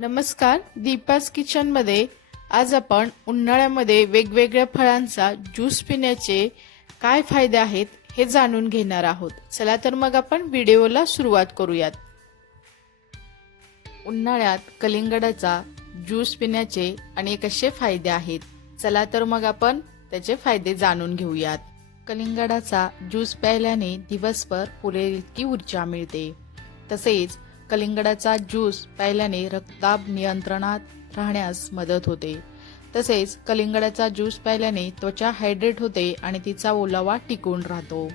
नमस्कार दीपास किचनमध्ये आज आपण उन्हाळ्यामध्ये वेगवेगळ्या फळांचा ज्यूस पिण्याचे काय फायदे आहेत हे जाणून घेणार आहोत. चला तर मग आपण व्हिडिओला सुरुवात करूयात. उन्हाळ्यात कलिंगडाचा ज्यूस पिण्याचे अनेक असे फायदे आहेत. चला तर मग आपण त्याचे फायदे जाणून घेऊयात. कलिंगडाचा ज्यूस प्यायल्याने दिवसभर पुरेल इतकी ऊर्जा मिळते. तसेच कलिंगडाचा ज्यूस प्यायल्याने रक्ताब नियंत्रणात राहण्यास मदत होते. तसेच कलिंगडाचा ज्यूस प्यायल्याने त्वचा हायड्रेट होते आणि तिचा ओलावा टिकून राहतो.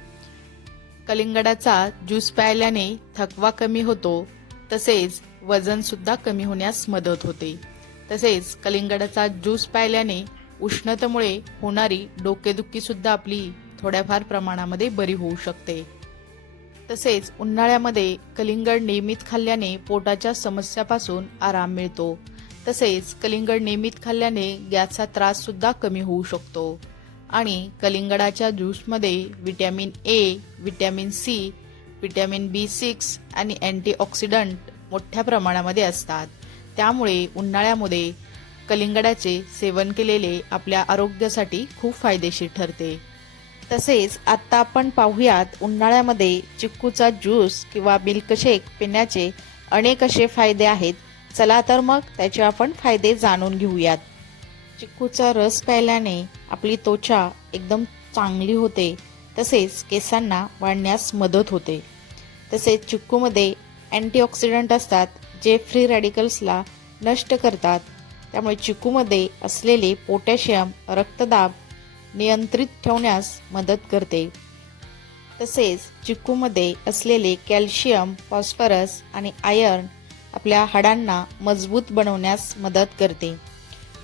कलिंगडाचा ज्यूस प्यायल्याने थकवा कमी होतो. तसेच वजन सुद्धा कमी होण्यास मदत होते. तसेच कलिंगडाचा ज्यूस प्यायल्याने उष्णतेमुळे होणारी डोकेदुखी सुद्धा आपली थोड्याफार प्रमाणामध्ये बरी होऊ शकते. तसेच उन्हाळ्यामध्ये कलिंगड नियमित खाल्ल्याने पोटाच्या समस्यापासून आराम मिळतो. तसेच कलिंगड नियमित खाल्ल्याने गॅसचा त्रास सुद्धा कमी होऊ शकतो. आणि कलिंगडाच्या ज्यूसमध्ये vitamin A vitamin C vitamin B six आणि अँटीऑक्सिडंट मोठ्या प्रमाणामध्ये असतात. त्यामुळे उन्हाळ्यामध्ये कलिंगडाचे सेवन केलेले आपल्या आरोग्यासाठी खूप फायदेशीर ठरते. तसेच आत्ता आपण पाहूयात उन्हाळ्यामध्ये चिक्कूचा ज्यूस किंवा मिल्कशेक पिण्याचे अनेक असे फायदे आहेत. चला तर मग त्याचे आपण फायदे जाणून घेऊयात. चिक्कूचा रस प्यायल्याने आपली त्वचा एकदम चांगली होते. तसेच केसांना वाढण्यास मदत होते. तसेच चिक्कूमध्ये अँटीऑक्सिडंट असतात जे फ्री रॅडिकल्सला नष्ट करतात. त्यामुळे चिक्कूमध्ये असलेले पोटॅशियम रक्तदाब नियंत्रित ठेवण्यास मदत करते. तसेच चिक्कूमध्ये असलेले कॅल्शियम फॉस्फरस आणि आयर्न आपल्या हाडांना मजबूत बनवण्यास मदत करते.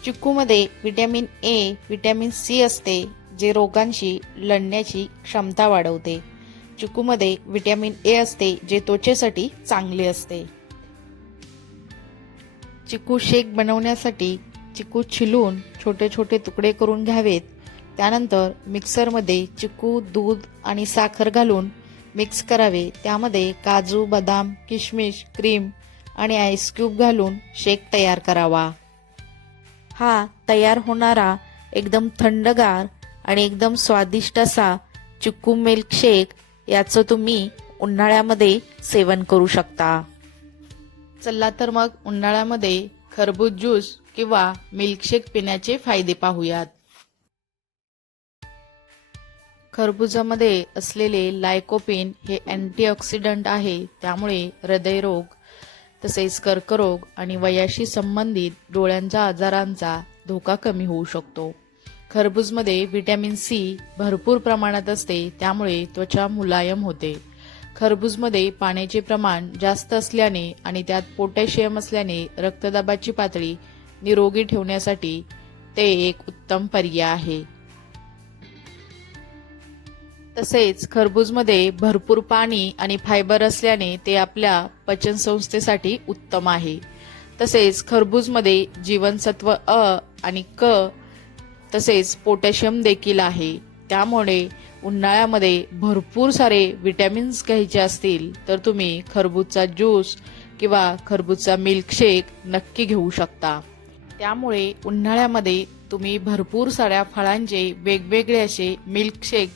चिक्कूमध्ये विटॅमिन ए विटॅमिन सी असते जे रोगांशी लढण्याची क्षमता वाढवते. चिक्कूमध्ये विटॅमिन ए असते जे त्वचेसाठी चांगले असते. चिकू शेक बनवण्यासाठी चिकू छिलून छोटे छोटे तुकडे करून घ्यावेत. त्यानंतर मिक्सरमध्ये चिकू दूध आणि साखर घालून मिक्स करावे. त्यामध्ये काजू बदाम किशमिश क्रीम आणि आईस क्यूब घालून शेक तयार करावा. हा तयार होणारा एकदम थंडगार आणि एकदम स्वादिष्ट असा चिक्कू मिल्क शेक याचं तुम्ही उन्हाळ्यामध्ये सेवन करू शकता. चला तर मग उन्हाळ्यामध्ये खरबूज ज्यूस किंवा मिल्कशेक पिण्याचे फायदे पाहूयात. खरबुजामध्ये असलेले लायकोपिन हे अँटीऑक्सिडंट आहे त्यामुळे हृदयरोग तसेच कर्करोग आणि वयाशी संबंधित डोळ्यांच्या आजारांचा धोका कमी होऊ शकतो. खरबूजमध्ये व्हिटॅमिन सी भरपूर प्रमाणात असते त्यामुळे त्वचा मुलायम होते. खरबूजमध्ये पाण्याचे प्रमाण जास्त असल्याने आणि त्यात पोटॅशियम असल्याने रक्तदाबाची पातळी निरोगी ठेवण्यासाठी ते एक उत्तम पर्याय आहे. तसेच खरबूजमध्ये भरपूर पाणी आणि फायबर असल्याने ते आपल्या पचनसंस्थेसाठी उत्तम आहे. तसेच खरबूजमध्ये जीवनसत्व अ आणि क तसेच पोटॅशियम देखील आहे. त्यामुळे उन्हाळ्यामध्ये भरपूर सारे विटॅमिन्स घ्यायचे असतील तर तुम्ही खरबूजचा ज्यूस किंवा खरबूजचा मिल्कशेक नक्की घेऊ शकता. त्यामुळे उन्हाळ्यामध्ये तुम्ही भरपूर साऱ्या फळांचे वेगवेगळे असे मिल्कशेक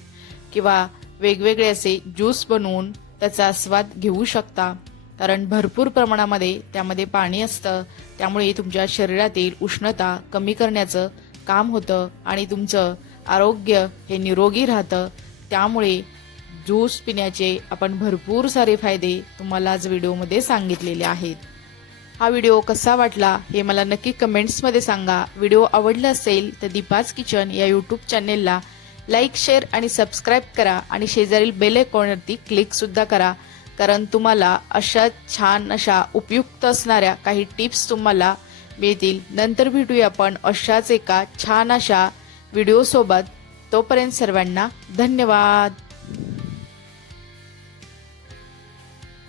किंवा वेगवेगळे असे ज्यूस बनवून त्याचा आस्वाद घेऊ शकता. कारण भरपूर प्रमाणामध्ये त्यामध्ये पाणी असतं. त्यामुळे तुमच्या शरीरातील उष्णता कमी करण्याचं काम होतं आणि तुमचं आरोग्य हे निरोगी राहतं. त्यामुळे ज्यूस पिण्याचे आपण भरपूर सारे फायदे तुम्हाला आज व्हिडिओमध्ये सांगितलेले आहेत. हा व्हिडिओ कसा वाटला हे मला नक्की कमेंट्समध्ये सांगा. व्हिडिओ आवडला असेल तर दीपाज किचन या यूट्यूब चॅनेलला लाईक शेअर आणि सबस्क्राईब करा आणि शेजारील बेल आयकॉनवरती क्लिक सुद्धा करा. कारण तुम्हाला अशा छान अशा उपयुक्त असणाऱ्या काही टिप्स तुम्हाला मिळतील. नंतर भेटूया आपण अशाच एका छान अशा व्हिडिओसोबत. तोपर्यंत सर्वांना धन्यवाद.